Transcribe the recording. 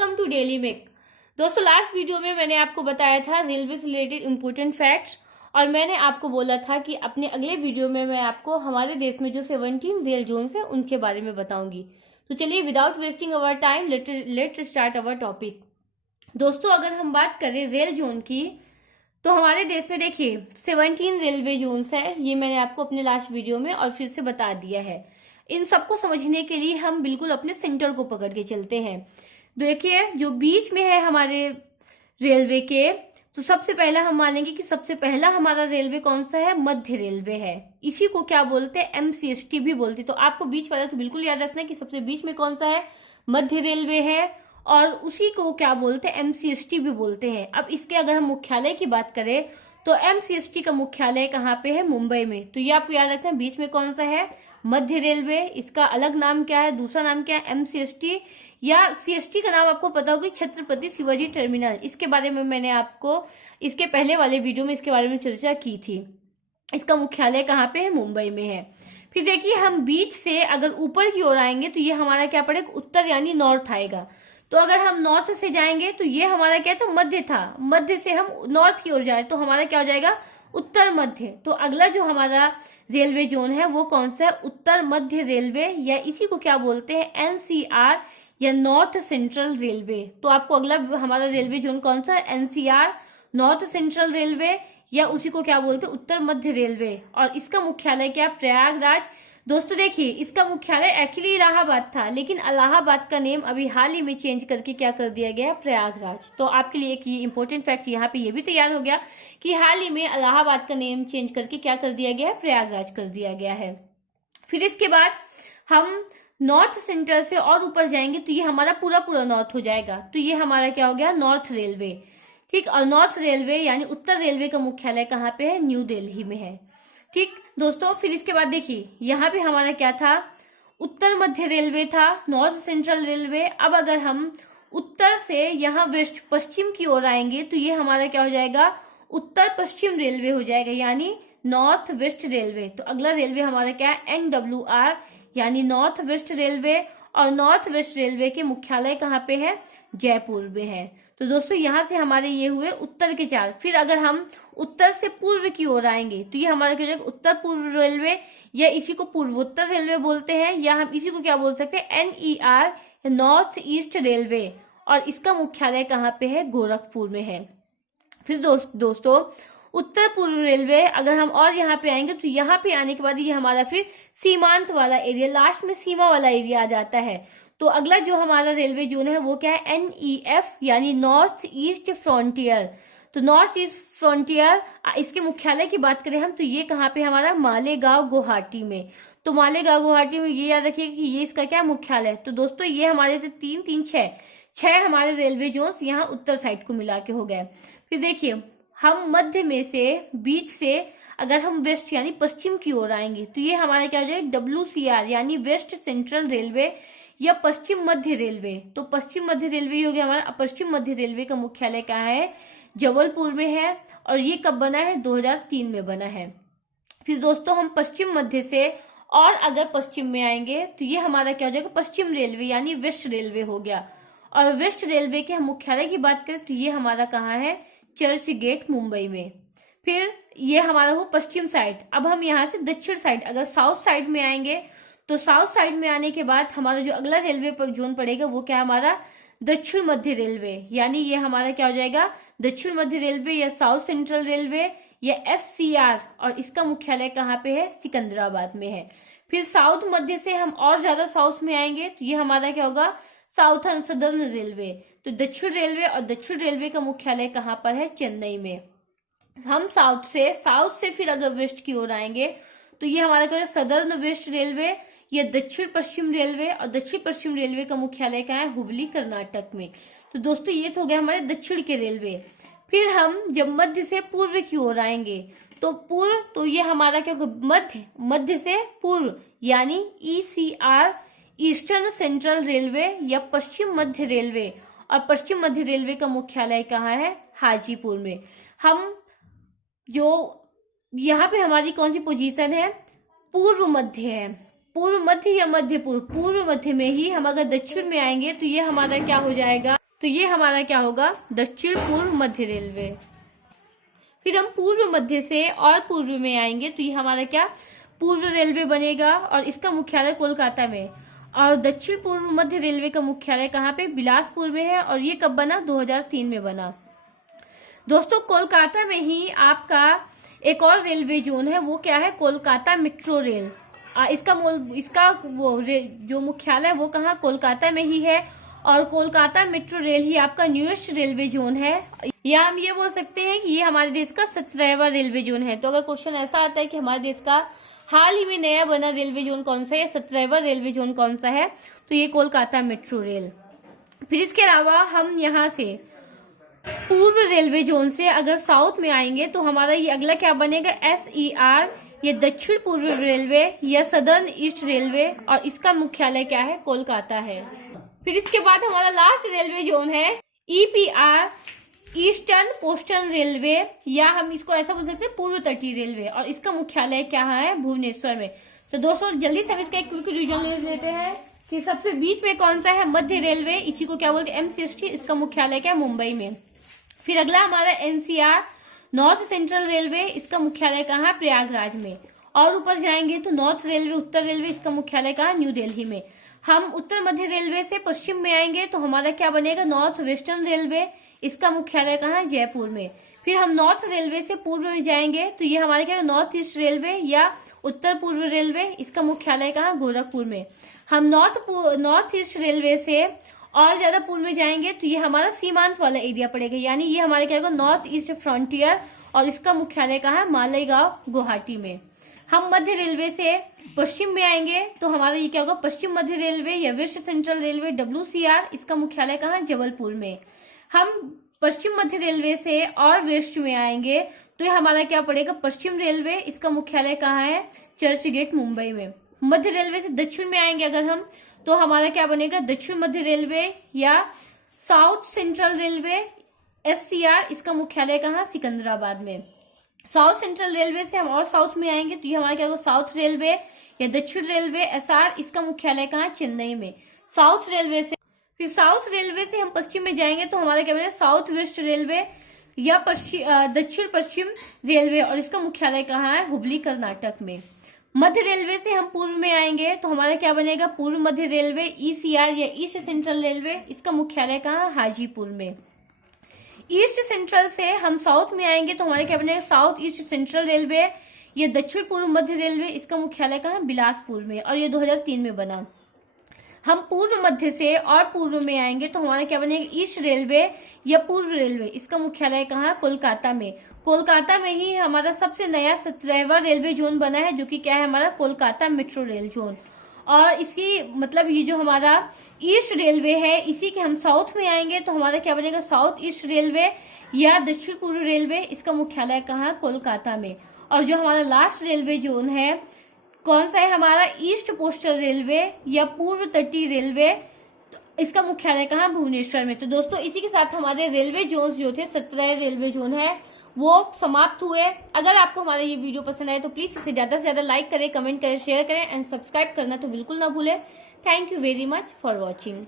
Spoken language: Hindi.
Welcome to Daily Make. दोस्तों, लास्ट वीडियो में मैंने आपको बताया था रेलवे से रिलेटेड इम्पोर्टेंट फैक्ट्स, और मैंने आपको बोला था कि अपने अगले वीडियो में मैं आपको हमारे देश में जो 17 रेल जोन्स हैं उनके बारे में बताऊंगी। तो चलिए, without wasting our time let's start our topic. दोस्तों, अगर हम बात करें रेल जोन की, तो हमारे देश में देखिए 17 रेलवे जोन्स हैं। ये मैंने आपको अपने लास्ट वीडियो में और फिर से बता दिया है। इन सबको समझने के लिए हम बिल्कुल अपने सेंटर को पकड़ के चलते हैं। देखिए, जो बीच में है हमारे रेलवे के, तो सबसे पहला हम मानेंगे कि सबसे पहला हमारा रेलवे कौन सा है? मध्य रेलवे है। इसी को क्या बोलते हैं? MCST भी बोलते। तो आपको बीच वाला तो बिल्कुल याद रखना है कि सबसे बीच में कौन सा है? मध्य रेलवे है, और उसी को क्या बोलते हैं? MCST भी बोलते हैं। अब इसके अगर हम मुख्यालय की बात करें तो MCST का मुख्यालय कहाँ पे है? मुंबई में। तो ये आपको याद रखना है, बीच में कौन सा है? मध्य रेलवे। इसका अलग नाम क्या है? दूसरा नाम क्या है? MCST, या CST का नाम आपको पता होगा, छत्रपति शिवाजी टर्मिनल। इसके बारे में मैंने आपको इसके पहले वाले वीडियो में इसके बारे में चर्चा की थी। इसका मुख्यालय कहाँ पे है? मुंबई में है। फिर देखिए, हम बीच से अगर ऊपर की ओर आएंगे तो ये हमारा क्या पड़ेगा? उत्तर यानी नॉर्थ आएगा। तो अगर हम नॉर्थ से जाएंगे तो ये हमारा क्या था? मध्य था। मध्य से हम नॉर्थ की ओर जाए तो हमारा क्या हो जाएगा? उत्तर मध्य। तो अगला जो हमारा रेलवे जोन है वो कौन सा है? उत्तर मध्य रेलवे, या इसी को क्या बोलते हैं? NCR या नॉर्थ सेंट्रल रेलवे। तो आपको अगला हमारा रेलवे जोन कौन सा है? NCR, नॉर्थ सेंट्रल रेलवे, या उसी को क्या बोलते हैं? उत्तर मध्य रेलवे। और इसका मुख्यालय क्या? प्रयागराज। दोस्तों देखिए, इसका मुख्यालय एक्चुअली इलाहाबाद था, लेकिन इलाहाबाद का नेम अभी हाल ही में चेंज करके क्या कर दिया गया? प्रयागराज। तो आपके लिए एक इंपॉर्टेंट फैक्ट यहाँ पे ये भी तैयार हो गया कि हाल ही में इलाहाबाद का नेम चेंज करके क्या कर दिया गया? प्रयागराज कर दिया गया है। फिर इसके बाद हम नॉर्थ सेंटर से और ऊपर जाएंगे तो ये हमारा पूरा नॉर्थ हो जाएगा। तो ये हमारा क्या हो गया? North railway. ठीक, और नॉर्थ रेलवे यानी उत्तर रेलवे का मुख्यालय कहाँ पे है? न्यू दिल्ली में है। ठीक दोस्तों, फिर इसके बाद देखिए, यहाँ पे हमारा क्या था? उत्तर मध्य रेलवे था, नॉर्थ सेंट्रल रेलवे। अब अगर हम उत्तर से यहाँ वेस्ट पश्चिम की ओर आएंगे तो ये हमारा क्या हो जाएगा? उत्तर पश्चिम रेलवे हो जाएगा, यानी नॉर्थ वेस्ट रेलवे। तो अगला रेलवे हमारा क्या है? NWR, यानी नॉर्थ वेस्ट रेलवे। और नॉर्थ वेस्ट रेलवे के मुख्यालय कहाँ पे है? जयपुर में है। तो दोस्तों, यहाँ से हमारे ये हुए उत्तर के 4। फिर अगर हम उत्तर से पूर्व की ओर आएंगे तो ये हमारा क्या हो जाएगा? उत्तर पूर्व रेलवे, या इसी को पूर्वोत्तर रेलवे बोलते हैं, या हम इसी को क्या बोल सकते हैं? NER, north east railway. और इसका मुख्यालय कहाँ पे है? गोरखपुर में है। फिर दोस्तों, उत्तर पूर्व रेलवे अगर हम और यहाँ पे आएंगे तो यहाँ पे आने के बाद ये हमारा फिर सीमांत वाला एरिया, लास्ट में सीमा वाला एरिया आ जाता है। तो अगला जो हमारा रेलवे जोन है वो क्या है? NEF, यानी नॉर्थ ईस्ट फ्रंटियर। तो नॉर्थ ईस्ट फ्रंटियर, इसके मुख्यालय की बात करें हम तो ये कहाँ पे हमारा? मालेगांव गुवाहाटी में। तो मालेगांव गुवाहाटी में ये याद रखिए कि ये इसका क्या मुख्यालय। तो दोस्तों, ये हमारे 6 हमारे रेलवे जोन्स यहाँ उत्तर साइड को मिला के हो गए। फिर देखिए, हम मध्य में से बीच से अगर हम वेस्ट यानी पश्चिम की ओर आएंगे तो ये हमारा क्या हो जाएगा? WCR, यानी वेस्ट सेंट्रल रेलवे या पश्चिम मध्य रेलवे। तो पश्चिम मध्य रेलवे हो गया हमारा। पश्चिम मध्य रेलवे का मुख्यालय कहाँ है? जबलपुर में है। और ये कब बना है? 2003 में बना है। फिर दोस्तों, हम पश्चिम मध्य से और अगर पश्चिम में आएंगे तो ये हमारा क्या हो जाएगा? पश्चिम रेलवे, यानी वेस्ट रेलवे हो गया। और वेस्ट रेलवे के हम मुख्यालय की बात करें तो ये हमारा कहाँ है? चर्च गेट, मुंबई में। फिर ये हमारा हो पश्चिम साइड। अब हम यहाँ से दक्षिण साइड अगर साउथ साइड में आएंगे तो साउथ साइड में आने के बाद हमारा जो अगला रेलवे पर जोन पड़ेगा वो क्या हमारा? दक्षिण मध्य रेलवे, यानी ये हमारा क्या हो जाएगा? दक्षिण मध्य रेलवे या साउथ सेंट्रल रेलवे या SCR। और इसका मुख्यालय कहाँ पे है? सिकंदराबाद में है। फिर साउथ मध्य से हम और ज्यादा साउथ में आएंगे तो ये हमारा क्या होगा? Southern southern railway. तो दक्षिण रेलवे, और दक्षिण रेलवे का मुख्यालय कहाँ पर है? चेन्नई में। हम साउथ से फिर अगर वेस्ट की ओर आएंगे तो ये हमारा क्या है? सदर्न वेस्ट रेलवे या दक्षिण पश्चिम रेलवे। और दक्षिण पश्चिम रेलवे का मुख्यालय कहाँ है? हुबली, कर्नाटक में। तो दोस्तों, ये तो हो गया हमारे दक्षिण के रेलवे। फिर हम जब मध्य से पूर्व की ओर आएंगे तो पूर्व, तो ये हमारा क्या होगा? मध्य से पूर्व, यानी ECR, ईस्टर्न सेंट्रल रेलवे या पश्चिम मध्य रेलवे। और पश्चिम मध्य रेलवे का मुख्यालय कहाँ है? हाजीपुर में। हम जो यहाँ पे हमारी कौन सी पोजीशन है? पूर्व मध्य है। पूर्व मध्य या मध्य पूर्व? पूर्व मध्य में ही हम अगर दक्षिण में आएंगे तो ये हमारा क्या हो जाएगा? तो ये हमारा क्या होगा, दक्षिण पूर्व मध्य रेलवे। फिर हम पूर्व मध्य से और पूर्व में आएंगे तो ये हमारा क्या, पूर्व रेलवे बनेगा और इसका मुख्यालय कोलकाता में। और दक्षिण पूर्व मध्य रेलवे का मुख्यालय कहाँ पे, बिलासपुर में है। और ये कब बना, 2003 में बना। दोस्तों कोलकाता में ही आपका एक और रेलवे जोन है, वो क्या है, कोलकाता मेट्रो रेल। इसका जो मुख्यालय है वो कहाँ, कोलकाता में ही है। और कोलकाता मेट्रो रेल ही आपका न्यूएस्ट रेलवे जोन है, या हम ये बोल सकते हैं कि ये हमारे देश का 17वां रेलवे जोन है। तो अगर क्वेश्चन ऐसा आता है कि हमारे देश का हाल ही में नया बना रेलवे जोन कौन सा है, या 17वां रेलवे जोन कौन सा है, तो ये कोलकाता मेट्रो रेल। फिर इसके अलावा हम यहाँ से पूर्व रेलवे जोन से अगर साउथ में आएंगे तो हमारा ये अगला क्या बनेगा, SER, ये दक्षिण पूर्व रेलवे या सदर्न ईस्ट रेलवे, और इसका मुख्यालय क्या है, कोलकाता है। फिर इसके बाद हमारा लास्ट रेलवे जोन है EPR, ईस्टर्न पोस्टल रेलवे, या हम इसको ऐसा बोल सकते हैं पूर्व तटीय रेलवे, और इसका मुख्यालय क्या है, भुवनेश्वर में। तो दोस्तों जल्दी से हम इसका एक क्विक रिवीजन ले लेते हैं कि सबसे बीच में कौन सा है, मध्य रेलवे, इसी को क्या बोलते हैं, MCST, इसका मुख्यालय क्या है, मुंबई में। फिर अगला हमारा NCR, नॉर्थ सेंट्रल रेलवे, इसका मुख्यालय कहाँ है, प्रयागराज में। और ऊपर जाएंगे तो नॉर्थ रेलवे, उत्तर रेलवे, इसका मुख्यालय कहाँ है, न्यू दिल्ली में। हम उत्तर मध्य रेलवे से पश्चिम में आएंगे तो हमारा क्या बनेगा, नॉर्थ वेस्टर्न रेलवे, इसका मुख्यालय कहाँ है, जयपुर में। फिर हम नॉर्थ रेलवे से पूर्व में जाएंगे तो ये हमारे क्या, नॉर्थ ईस्ट रेलवे या उत्तर पूर्व रेलवे, इसका मुख्यालय कहाँ, गोरखपुर में। हम नॉर्थ ईस्ट रेलवे से और ज्यादा पूर्व में जाएंगे तो ये हमारा सीमांत वाला एरिया पड़ेगा, यानी ये हमारे क्या होगा, नॉर्थ ईस्ट फ्रंटियर, और इसका मुख्यालय कहाँ है, मालेगांव, गुवाहाटी में। हम मध्य रेलवे से पश्चिम में आएंगे तो हमारा ये क्या होगा, पश्चिम मध्य रेलवे या वेस्ट सेंट्रल रेलवे, WCR, इसका मुख्यालय कहाँ है, जबलपुर में। हम पश्चिम मध्य रेलवे से और वेस्ट में आएंगे तो ये हमारा क्या पड़ेगा, पश्चिम रेलवे, इसका मुख्यालय कहाँ है, चर्च गेट, मुंबई में। मध्य रेलवे से दक्षिण में आएंगे अगर हम तो हमारा क्या बनेगा, दक्षिण मध्य रेलवे या साउथ सेंट्रल रेलवे, SCR, इसका मुख्यालय कहाँ, सिकंदराबाद में। साउथ सेंट्रल रेलवे से हम और साउथ में आएंगे तो ये हमारा क्या होगा, साउथ रेलवे या दक्षिण रेलवे, SR, इसका मुख्यालय कहाँ, चेन्नई में। साउथ रेलवे से फिर साउथ रेलवे से हम पश्चिम में जाएंगे तो हमारा क्या बनेगा, साउथ वेस्ट रेलवे या दक्षिण पश्चिम रेलवे, और इसका मुख्यालय कहाँ है, हुबली, कर्नाटक में। मध्य रेलवे से हम पूर्व में आएंगे तो हमारा क्या बनेगा, पूर्व मध्य रेलवे, ECR या ईस्ट सेंट्रल रेलवे, इसका मुख्यालय कहाँ है, हाजीपुर में। ईस्ट सेंट्रल से हम साउथ में आएंगे तो हमारे क्या बनेगा, साउथ ईस्ट सेंट्रल रेलवे या दक्षिण पूर्व मध्य रेलवे, इसका मुख्यालय कहाँ है, बिलासपुर में, और ये 2003 में बना। हम पूर्व मध्य से और पूर्व में आएंगे तो हमारा क्या बनेगा, ईस्ट रेलवे या पूर्व रेलवे, इसका मुख्यालय कहाँ है, कोलकाता में। कोलकाता में ही हमारा सबसे नया 17वां रेलवे जोन बना है, जो कि क्या है, हमारा कोलकाता मेट्रो रेल जोन। और इसकी मतलब ये जो हमारा ईस्ट रेलवे है, इसी के हम साउथ में आएंगे तो हमारा क्या बनेगा, साउथ ईस्ट रेलवे या दक्षिण पूर्व रेलवे, इसका मुख्यालय कहाँ है, कोलकाता में। और जो हमारा लास्ट रेलवे जोन है कौन सा है, हमारा ईस्ट पोस्टल रेलवे या पूर्व तटीय रेलवे, इसका मुख्यालय कहाँ, भुवनेश्वर में। तो दोस्तों इसी के साथ हमारे रेलवे जोन जो थे, 17 रेलवे जोन है, वो समाप्त हुए। अगर आपको हमारा ये वीडियो पसंद आए तो प्लीज इसे ज्यादा से ज्यादा लाइक करें, कमेंट करें, शेयर करें एंड सब्सक्राइब करना तो बिल्कुल ना भूलें। Thank you very much for watching.